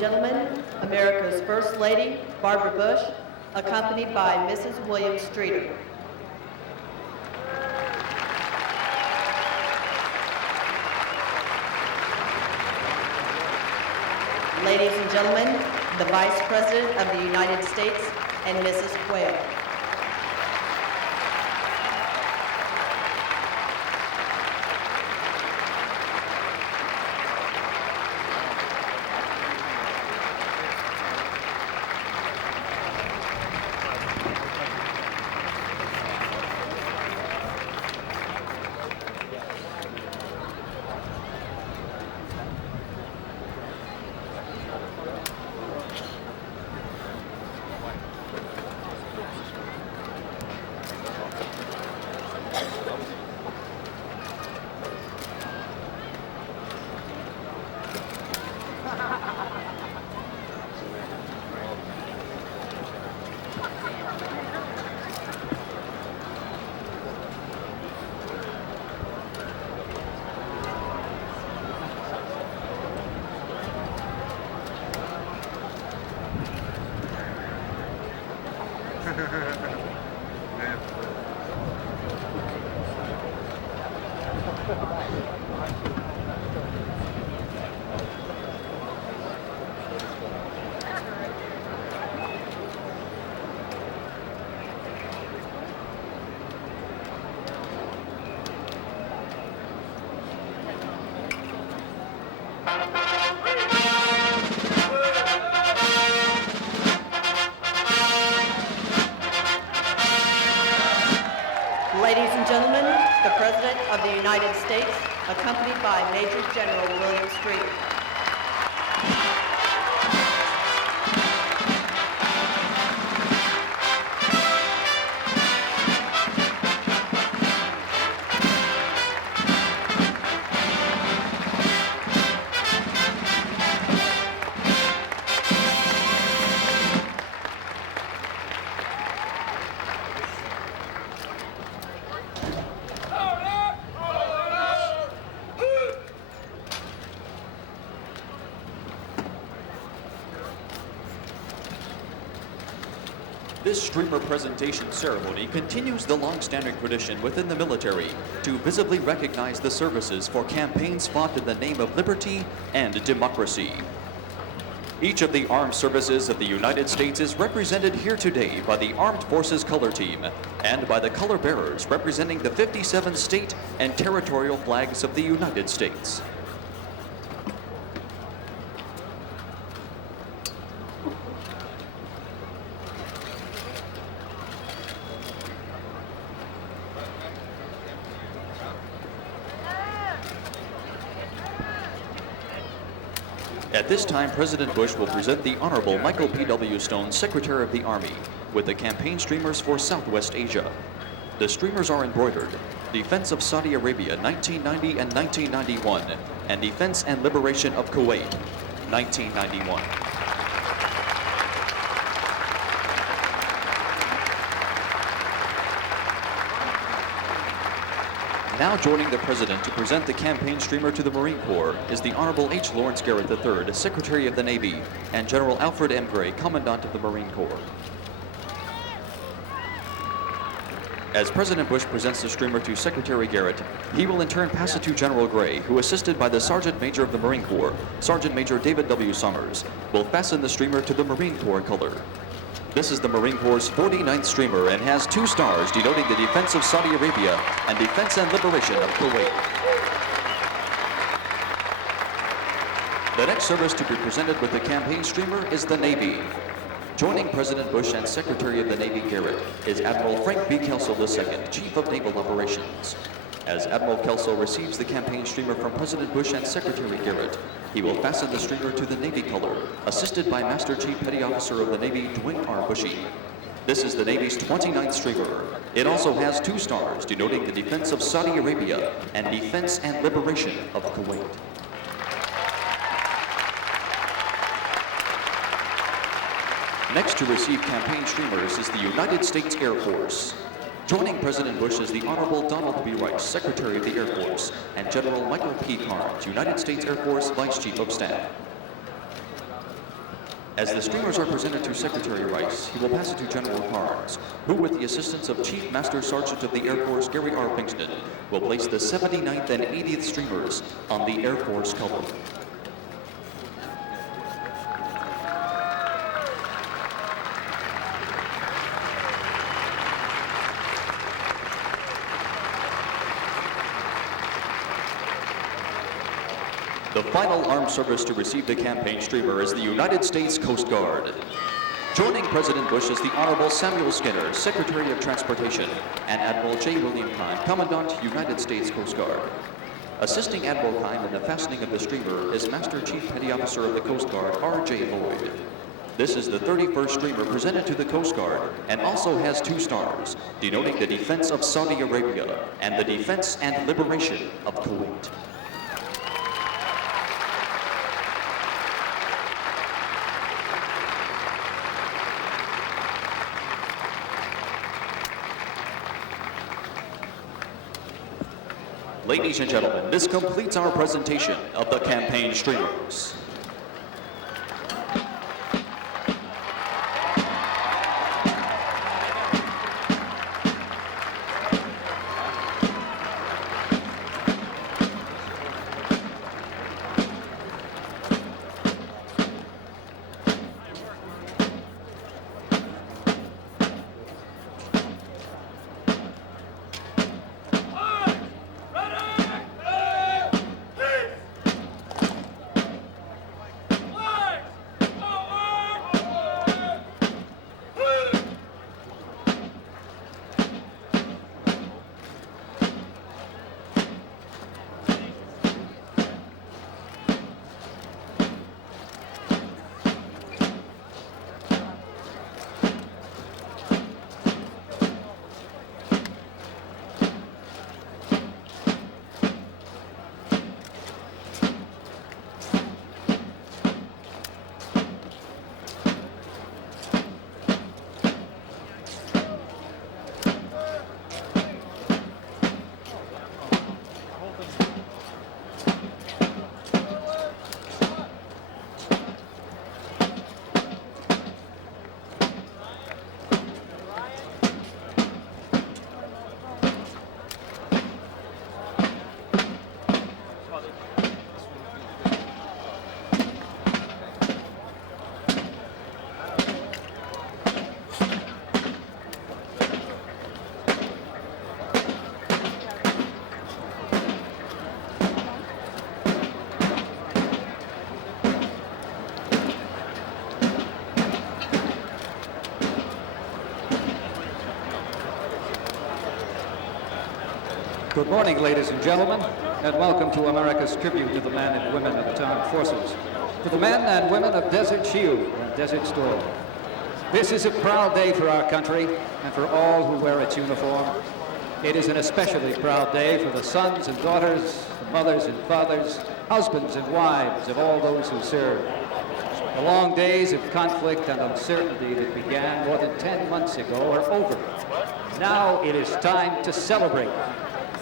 and gentlemen, America's First Lady, Barbara Bush, accompanied by Mrs. William Streeter. Ladies and gentlemen, the Vice President of the United States and Mrs. Quayle. Ladies and gentlemen, the President of the United States, accompanied by Major General William Streeter. This streamer presentation ceremony continues the long-standing tradition within the military to visibly recognize the services for campaigns fought in the name of liberty and democracy. Each of the armed services of the United States is represented here today by the Armed Forces Color Team and by the color bearers representing the 57 state and territorial flags of the United States. At this time, President Bush will present the Honorable Michael P.W. Stone, Secretary of the Army, with the campaign streamers for Southwest Asia. The streamers are embroidered, Defense of Saudi Arabia, 1990 and 1991, and Defense and Liberation of Kuwait, 1991. Now joining the President to present the campaign streamer to the Marine Corps is the Honorable H. Lawrence Garrett III, Secretary of the Navy, and General Alfred M. Gray, Commandant of the Marine Corps. As President Bush presents the streamer to Secretary Garrett, he will in turn pass it to General Gray, who, assisted by the Sergeant Major of the Marine Corps, Sergeant Major David W. Summers, will fasten the streamer to the Marine Corps color. This is the Marine Corps' 49th streamer and has 2 stars denoting the Defense of Saudi Arabia and Defense and Liberation of Kuwait. The next service to be presented with the campaign streamer is the Navy. Joining President Bush and Secretary of the Navy Garrett is Admiral Frank B. Kelso II, Chief of Naval Operations. As Admiral Kelso receives the campaign streamer from President Bush and Secretary Garrett, he will fasten the streamer to the Navy color, assisted by Master Chief Petty Officer of the Navy, Dwight R. Bushy. This is the Navy's 29th streamer. It also has 2 stars denoting the Defense of Saudi Arabia and Defense and Liberation of Kuwait. Next to receive campaign streamers is the United States Air Force. Joining President Bush is the Honorable Donald B. Rice, Secretary of the Air Force, and General Michael P. Carnes, United States Air Force Vice Chief of Staff. As the streamers are presented to Secretary Rice, he will pass it to General Carnes, who, with the assistance of Chief Master Sergeant of the Air Force Gary R. Pinkston, will place the 79th and 80th streamers on the Air Force color. The final armed service to receive the campaign streamer is the United States Coast Guard. Joining President Bush is the Honorable Samuel Skinner, Secretary of Transportation, and Admiral J. William Kine, Commandant, United States Coast Guard. Assisting Admiral Kine in the fastening of the streamer is Master Chief Petty Officer of the Coast Guard, R.J. Lloyd. This is the 31st streamer presented to the Coast Guard and also has 2 stars, denoting the defense of Saudi Arabia and the defense and liberation of Kuwait. Ladies and gentlemen, this completes our presentation of the campaign streamers. Good morning, ladies and gentlemen, and welcome to America's tribute to the men and women of the armed forces, to the men and women of Desert Shield and Desert Storm. This is a proud day for our country and for all who wear its uniform. It is an especially proud day for the sons and daughters, the mothers and fathers, husbands and wives of all those who serve. The long days of conflict and uncertainty that began more than 10 months ago are over. Now it is time to celebrate,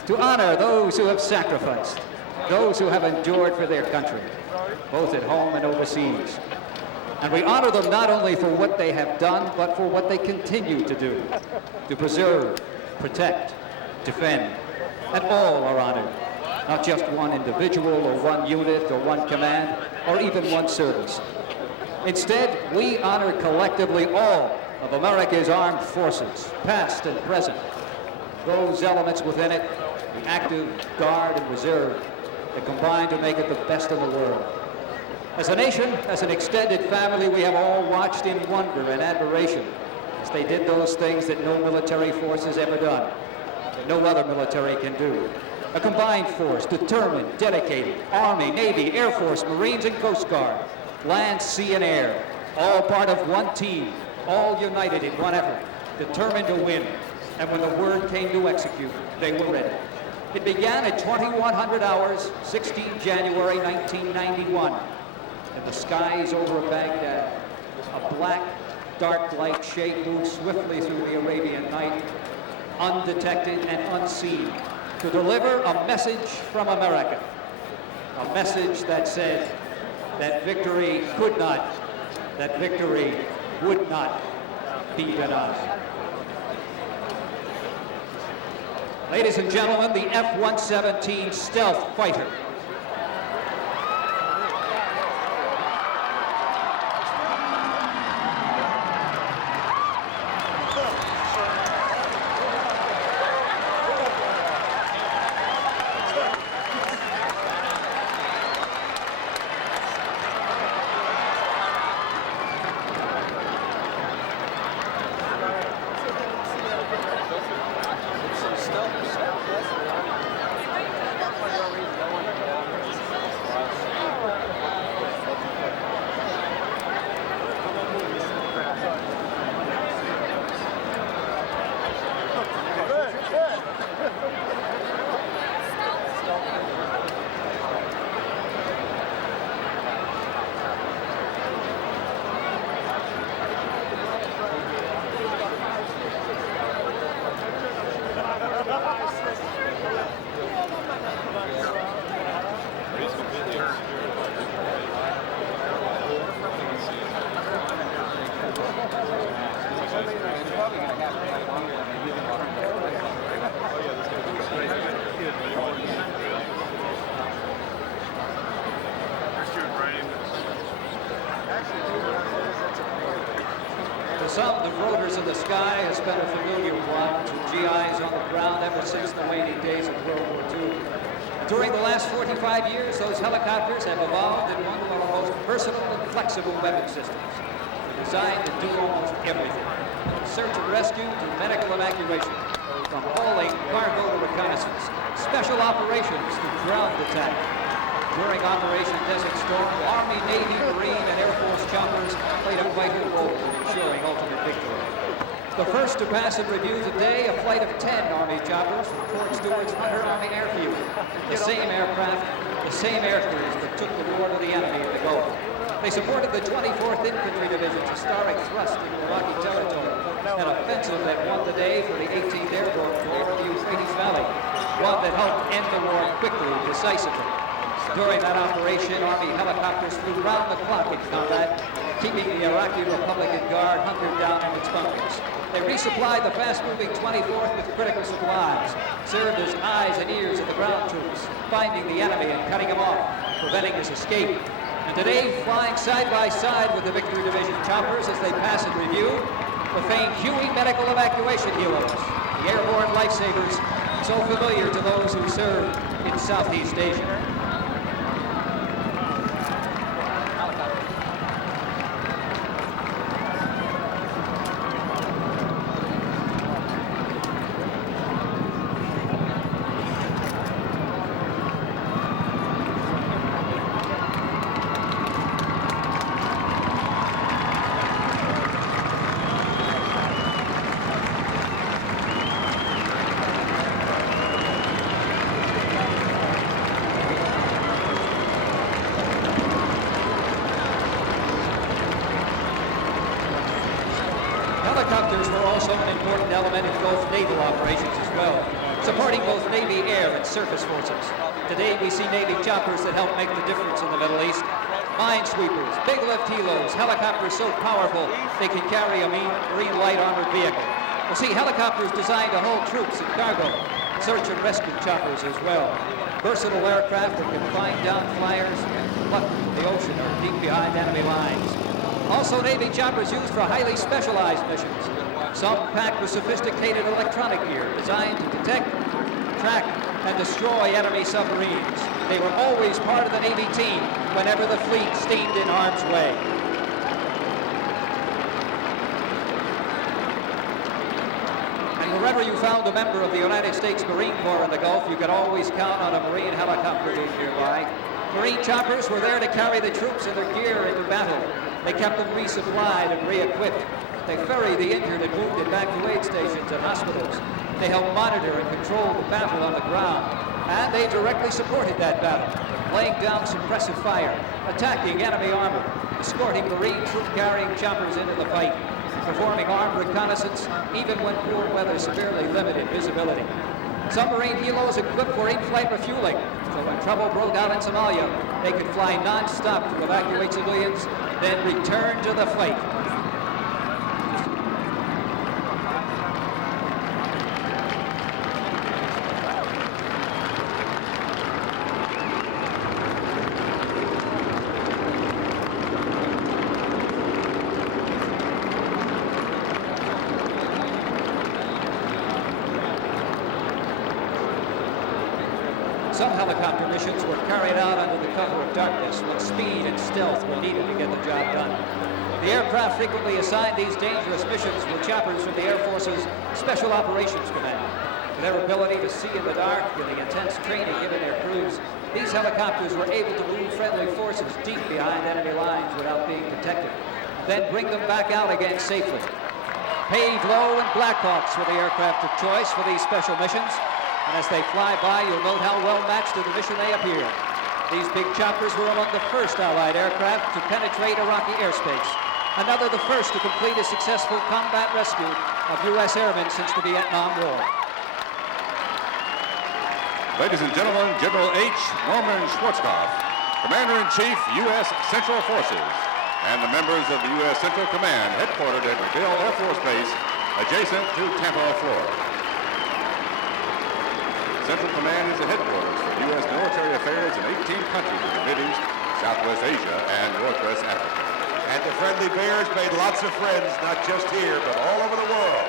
to honor those who have sacrificed, those who have endured for their country, both at home and overseas. And we honor them not only for what they have done, but for what they continue to do, to preserve, protect, defend. And all are honored, not just one individual or one unit or one command or even one service. Instead, we honor collectively all of America's armed forces, past and present, those elements within it, the active, guard, and reserve, that combine to make it the best in the world. As a nation, as an extended family, we have all watched in wonder and admiration as they did those things that no military force has ever done, that no other military can do. A combined force, determined, dedicated, Army, Navy, Air Force, Marines, and Coast Guard, land, sea, and air, all part of one team, all united in one effort, determined to win. And when the word came to execute, they were ready. It began at 2100 hours, 16 January 1991. In the skies over Baghdad, a black, dark light shape moved swiftly through the Arabian night, undetected and unseen, to deliver a message from America. A message that said that victory could not that victory would not be denied. Ladies and gentlemen, the F-117 stealth fighter. To some, the rotors of the sky has been a familiar one to GIs on the ground ever since the waning days of World War II. During the last 45 years, those helicopters have evolved into one of our most versatile and flexible weapon systems, designed to do almost everything, from search and rescue to medical evacuation, from hauling cargo to reconnaissance, special operations to ground attack. During Operation Desert Storm, Army, Navy, Marine, and Air Force choppers played a vital role in ensuring ultimate victory. The first to pass in review today, a flight of 10 Army choppers from Fort Stewart's Hunter Army Airfield. The same aircraft, the same air crews that took the war to the enemy in the Gulf. They supported the 24th Infantry Division's historic thrust into Iraqi territory, an offensive that won the day for the 18th Airborne Corps of the Euphrates Valley, one that helped end the war quickly and decisively. During that operation, Army helicopters flew round the clock in combat, keeping the Iraqi Republican Guard hunkered down in its bunkers. They resupplied the fast-moving 24th with critical supplies, served as eyes and ears of the ground troops, finding the enemy and cutting him off, preventing his escape. And today, flying side by side with the Victory Division choppers as they pass in review, the famed Huey medical evacuation heroes, the airborne lifesavers, so familiar to those who served in Southeast Asia. Helicopters were also an important element in Gulf naval operations as well, supporting both Navy air and surface forces. Today we see Navy choppers that help make the difference in the Middle East. Minesweepers, big lift helos, helicopters so powerful they can carry a Marine light armored vehicle. We'll see helicopters designed to hold troops and cargo, search and rescue choppers as well. Versatile aircraft that can find down flyers and pluck the ocean or deep behind enemy lines. Also Navy choppers used for highly specialized missions. Some packed with sophisticated electronic gear designed to detect, track, and destroy enemy submarines. They were always part of the Navy team whenever the fleet steamed in harm's way. And wherever you found a member of the United States Marine Corps in the Gulf, you could always count on a Marine helicopter being nearby. Marine choppers were there to carry the troops and their gear into battle. They kept them resupplied and re-equipped. They ferried the injured and wounded back to aid stations and hospitals. They helped monitor and control the battle on the ground. And they directly supported that battle, laying down suppressive fire, attacking enemy armor, escorting Marine troop-carrying choppers into the fight, performing armed reconnaissance even when poor weather severely limited visibility. Submarine helos equipped for in-flight refueling, so when trouble broke out in Somalia, they could fly non-stop to evacuate civilians then return to the flight. Some helicopter missions were carried out under the cover of darkness when speed and stealth were needed to get the job done. The aircraft frequently assigned these dangerous missions were choppers from the Air Force's Special Operations Command. With their ability to see in the dark and the intense training given their crews, these helicopters were able to move friendly forces deep behind enemy lines without being detected, then bring them back out again safely. Paved Low and Blackhawks were the aircraft of choice for these special missions. And as they fly by, you'll note how well matched to the mission they appear. These big choppers were among the first Allied aircraft to penetrate Iraqi airspace. Another the first to complete a successful combat rescue of U.S. airmen since the Vietnam War. Ladies and gentlemen, General H. Norman Schwarzkopf, Commander-in-Chief, U.S. Central Forces, and the members of the U.S. Central Command headquartered at MacDill Air Force Base, adjacent to Tampa, Florida. Central Command is the headquarters for U.S. military affairs in 18 countries in the Mideast, Southwest Asia, and Northwest Africa. And the friendly bears made lots of friends, not just here, but all over the world.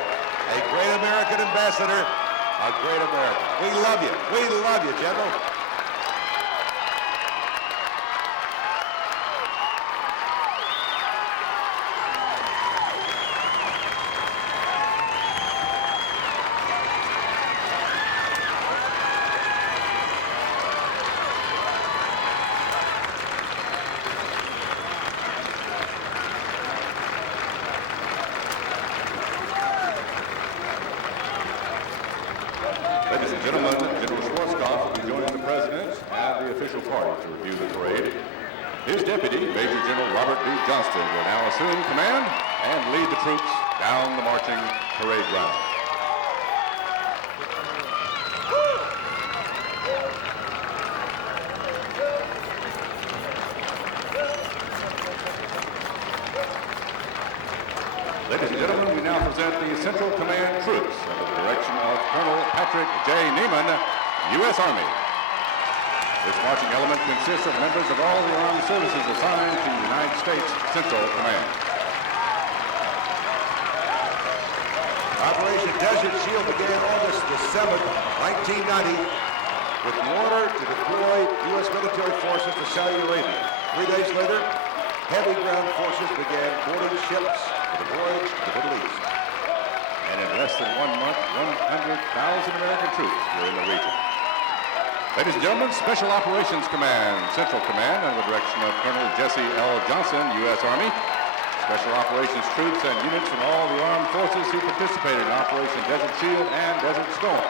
A great American ambassador, a great American. We love you. We love you, General. Ladies and gentlemen, General Schwarzkopf will be joining the President and the official party to review the parade. His deputy, Major General Robert B. Johnston, will now assume command and lead the troops down the marching parade route. Ladies and gentlemen, we now present the Central Command troops under the direction of Colonel Patrick J. Neiman, U.S. Army. This marching element consists of members of all the armed services assigned to the United States Central Command. Operation Desert Shield began August the 7th, 1990, with an order to deploy U.S. military forces to Saudi Arabia. 3 days later, heavy ground forces began boarding ships for the voyage to the Middle East. And in less than 1 month, 100,000 American troops were in the region. Ladies and gentlemen, Special Operations Command, Central Command, under the direction of Colonel Jesse L. Johnson, U.S. Army. Special Operations troops and units from all the armed forces who participated in Operation Desert Shield and Desert Storm.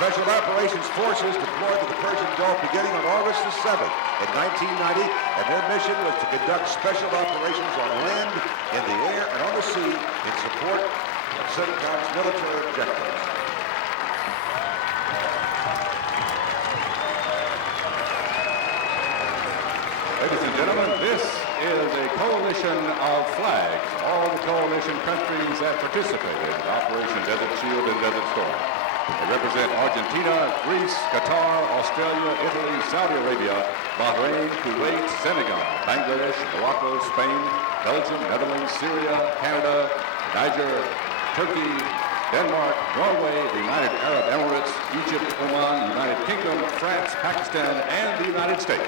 Special Operations Forces deployed to the Persian Gulf beginning on August the 7th in 1990, and their mission was to conduct special operations on land, in the air, and on the sea in support of CENTCOM's military objectives. Ladies and gentlemen, this is a coalition of flags, all the coalition countries that participated in Operation Desert Shield and Desert Storm. They represent Argentina, Greece, Qatar, Australia, Italy, Saudi Arabia, Bahrain, Kuwait, Senegal, Bangladesh, Morocco, Spain, Belgium, Netherlands, Syria, Canada, Niger, Turkey, Denmark, Norway, the United Arab Emirates, Egypt, Oman, United Kingdom, France, Pakistan, and the United States.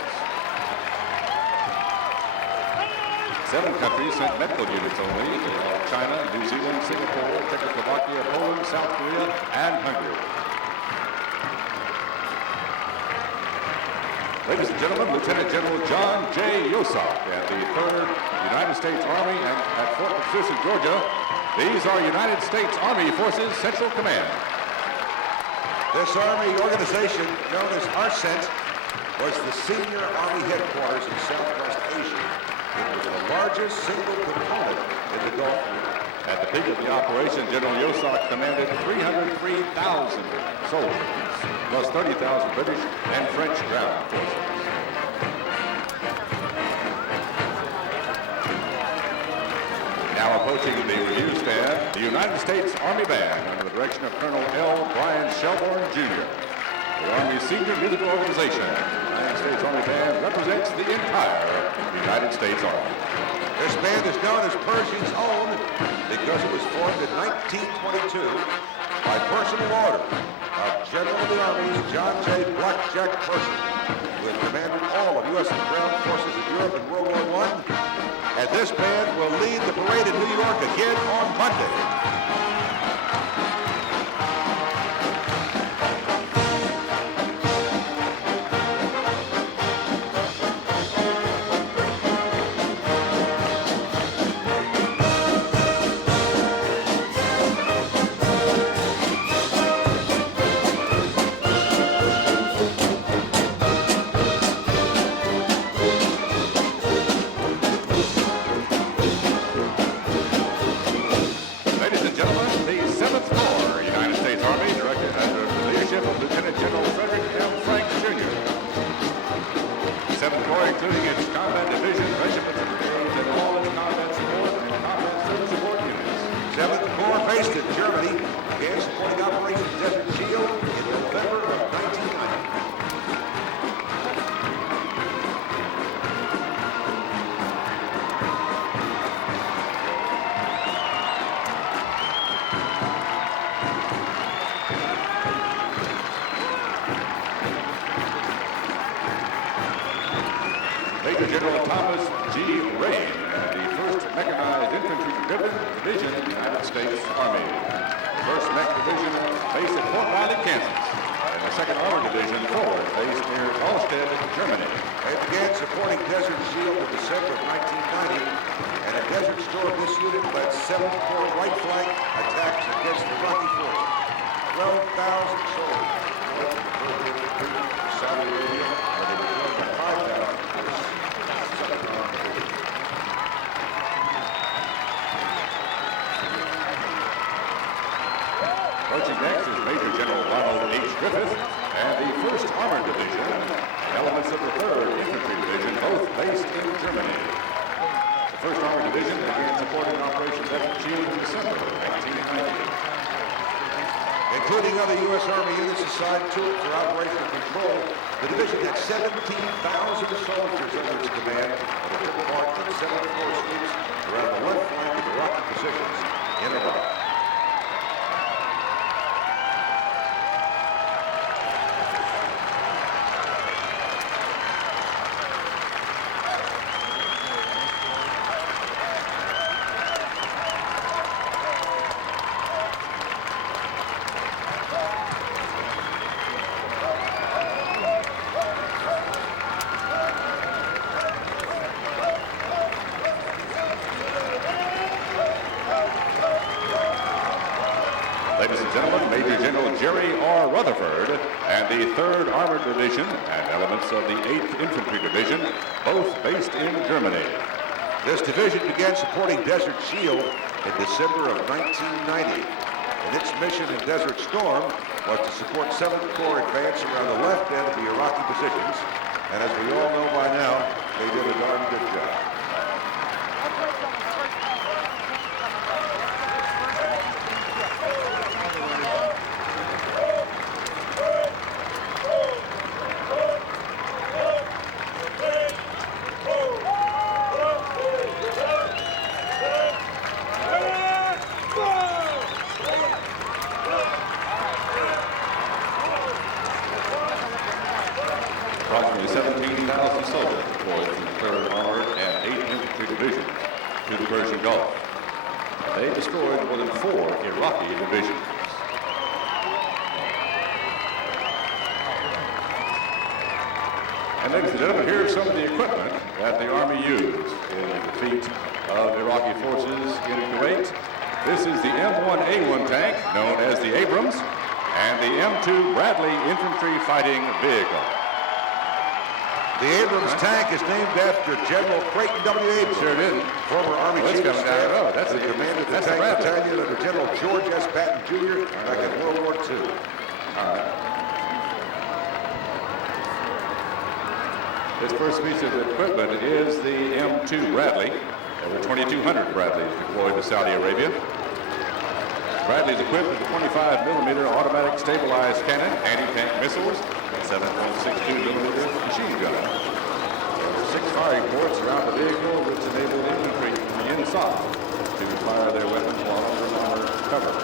7 countries sent medical units only. They are China, New Zealand, Singapore, Czechoslovakia, Poland, South Korea, and Hungary. Ladies and gentlemen, Lieutenant General John J. Yosak and the 3rd United States Army at Fort McPherson, Georgia. These are United States Army Forces Central Command. This Army organization, known as ARCENT, was the senior Army headquarters in Southwest Asia. It was the largest single component in the Gulf War. At the peak of the operation, General Yosak commanded 303,000 soldiers, plus 30,000 British and French ground forces. Approaching the review stand, the United States Army Band under the direction of Colonel L. Brian Shelburne, Jr. The Army's senior musical organization, the United States Army Band, represents the entire United States Army. This band is known as Pershing's Own because it was formed in 1922 by personal order of General of the Army's John J. Blackjack Pershing, who had commanded all of U.S. ground forces in Europe in World War I. And this band will lead the parade in New York again on Monday. Including its combat division, regiments, and brigades, and all its combat support and combat service support units. 7th Corps, based in Germany, began supporting Operation Desert Shield in November of 1990. Major General Thomas G. Rain, the 1st Mechanized Infantry Division of the United States Army. The 1st Mech Division based at Fort Riley, Kansas. And the 2nd Armored Division, 4th, based near Allstead, Germany. They began supporting Desert Shield in December of 1990, and in Desert Storm, this unit led 7th Corps right flank attacks against the Iraqi forces. 12,000 soldiers fled to Saudi Arabia, and they deployed to 5,000. Approaching next is Major General Ronald H. Griffith and the 1st Armored Division, elements of the 3rd Infantry Division, both based in Germany. The 1st Armored Division began supporting Operation Desert Shield in December of 1990. Including other U.S. Army units assigned to it for operational control, the division had 17,000 soldiers under its command, and it took part in 7 Corps sweeps around the left flank of Iraqi positions in Iraq. Ladies and gentlemen, Major General Jerry R. Rutherford and the 3rd Armored Division and elements of the 8th Infantry Division, both based in Germany. This division began supporting Desert Shield in December of 1990, and its mission in Desert Storm was to support 7th Corps advance around the left end of the Iraqi positions, and as we all know by now, they did a darn good job. Approximately 17,000 soldiers deployed from the 3rd Armored and 8th Infantry Divisions to the Persian Gulf. They destroyed more than 4 Iraqi divisions. And ladies and gentlemen, here is some of the equipment that the Army used in the defeat of Iraqi forces in Kuwait. This is the M1A1 tank, known as the Abrams, and the M2 Bradley infantry fighting vehicle. The Abrams tank is named after General Creighton W. Abrams. Sure did. Former Army Well, Chief of coming down the road. Staff. That's He the- commanded the that's the tank Bradley. battalion under General George S. Patton Jr. back in World War II. This first piece of equipment is the M2 Bradley. There were 2,200 Bradleys deployed to Saudi Arabia. Bradley's equipped with a 25mm automatic stabilized cannon, anti-tank missiles, and 7.62mm machine gun. There were 6 firing ports around the vehicle, which enabled infantry from the inside to fire their weapons while under armor cover.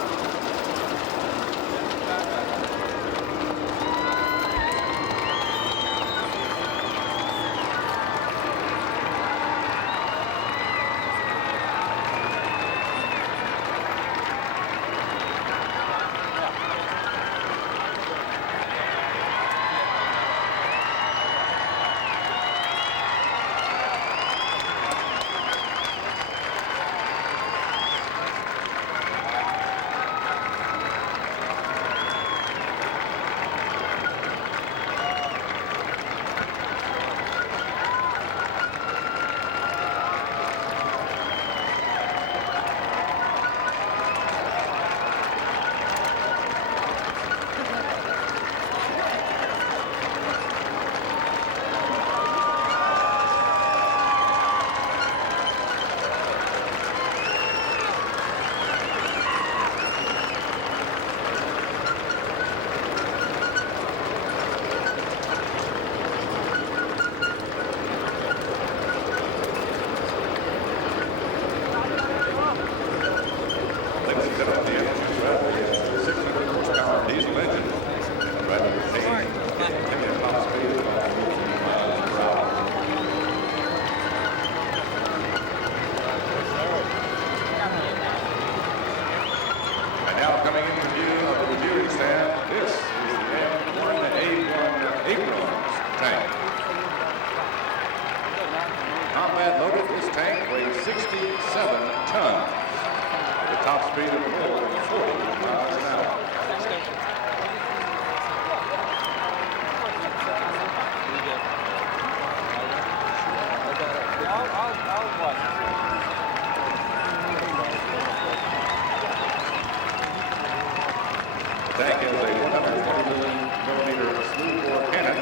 Tank is a 120mm slew-bore cannon.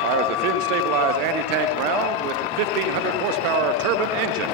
Fires a fin-stabilized anti-tank round with a 1,500 horsepower turbine engine.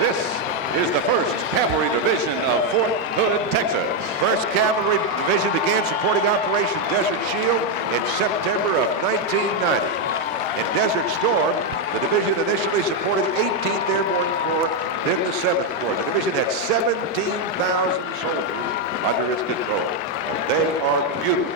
This is the 1st Cavalry Division of Fort Hood, Texas. 1st Cavalry Division began supporting Operation Desert Shield in September of 1990. In Desert Storm, the division initially supported 18th Airborne Corps, then the 7th Corps. The division had 17,000 soldiers under its control. They are beautiful.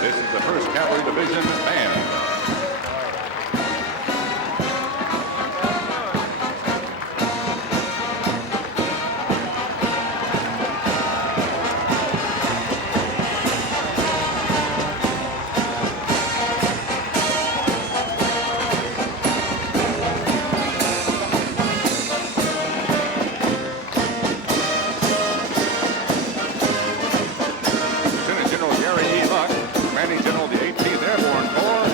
This is the 1st Cavalry Division Band. Lieutenant General Gary E. Luck, Commanding General of the 18th Airborne Corps,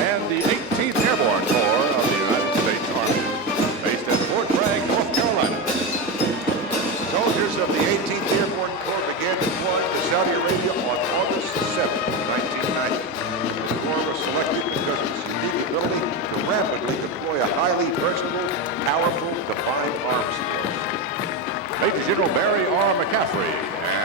Cavalry.